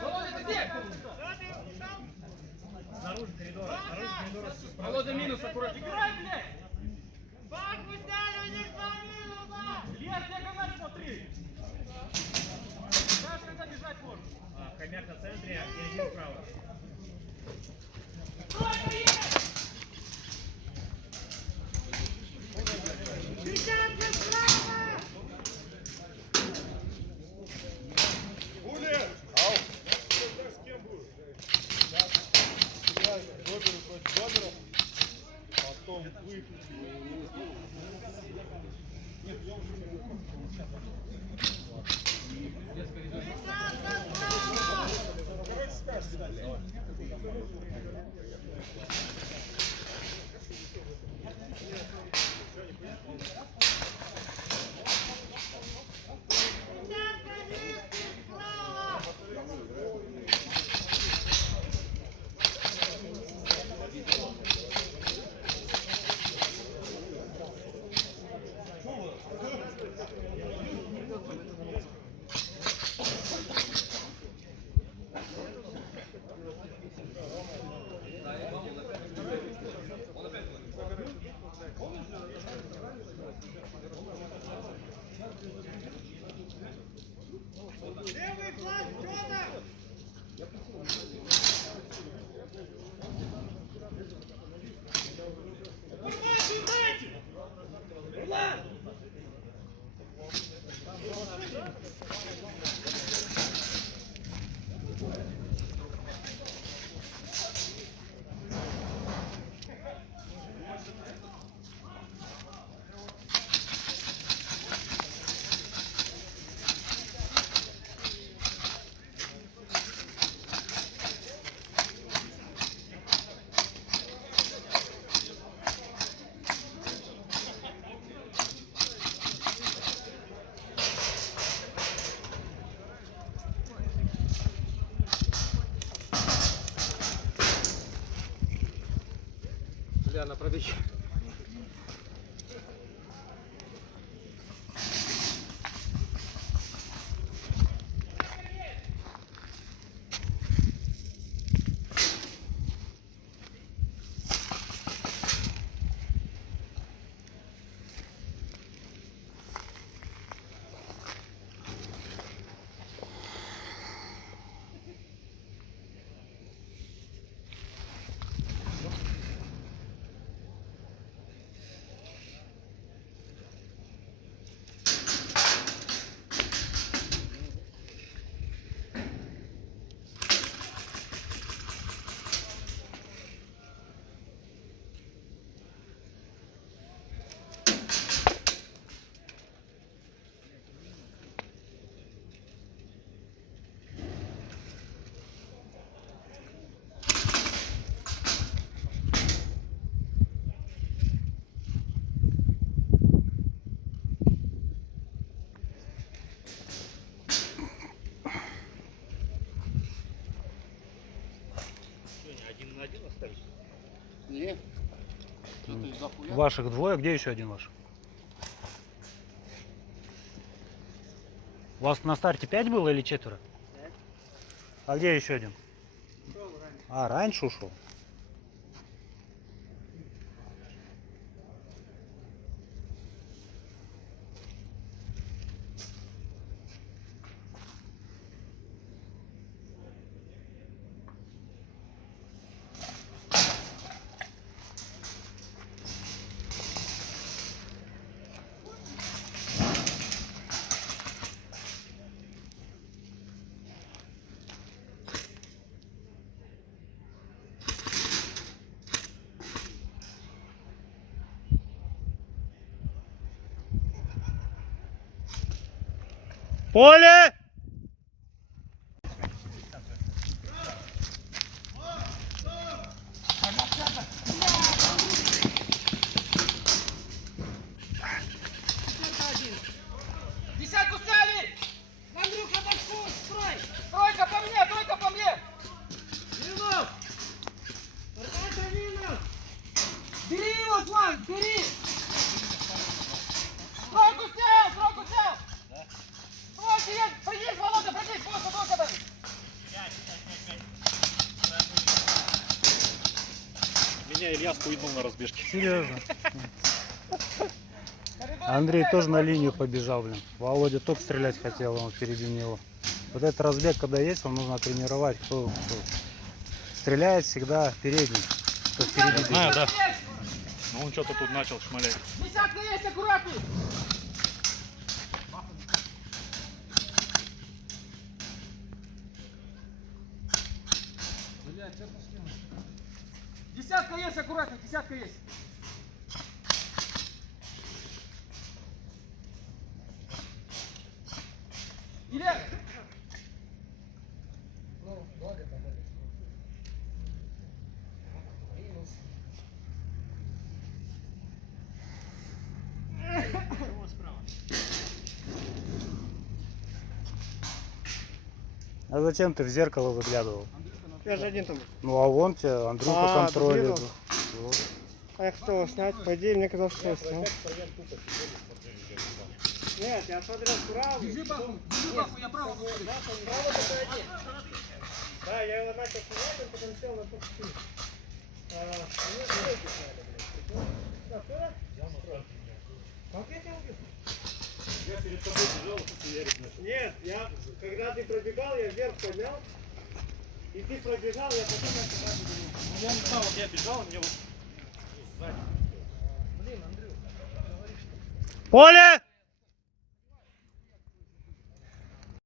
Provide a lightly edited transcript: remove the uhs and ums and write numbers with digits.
Володя, ты где? Снаружи коридора. Володя, минус, аккуратно. Играй, блядь! Лес, где канал смотри! Знаешь, когда бежать можно? Хомяк на центре, и один справа. Потом выключить. На пробеге. Один на один оставить? Нет. Ваших двое, где еще один ваш? У вас на старте 5 было или 4? А где еще один? А, раньше ушел? Поле! Десятку сели! Андрюха, башку, строй! Тройка по мне, тройка по мне! Вилов! Бери его, Слав, бери! Тройку сел! Тройку сел! Тройку есть! Поедь, Володя, пройдись, просто тройка дай! Ильяску иднул на разбежке. Серьезно. Андрей тоже на линию побежал, блин. Володя только стрелять хотел, он впереди него. Вот этот разбег, когда есть, вам нужно тренировать. Кто стреляет всегда передний. Кто впереди Знаю, бежит. да. Ну он что-то тут начал шмалять. Десятка есть, аккуратней! Десятка есть, аккуратно, десятка есть. Илья! А зачем ты в зеркало выглядывал? Я же один там. Ну а вон тебя Андрюха А, контролирует. дублировал? Вот. А я хотел его снять. По идее, мне казалось, что я снял. Нет, я смотрел справа. Держи баху, я право смотрю. Да, я его начал снимать, он потом сел на топ-4. Мне тройки сняли, блядь. Как я тебя убил? Я перед тобой бежал, а ты Ярик начал. Нет, когда ты пробегал, я вверх поднял. И ты пробежал, я потом начал. Ну я не знаю, вот я бежал, мне вот сзади. Поле!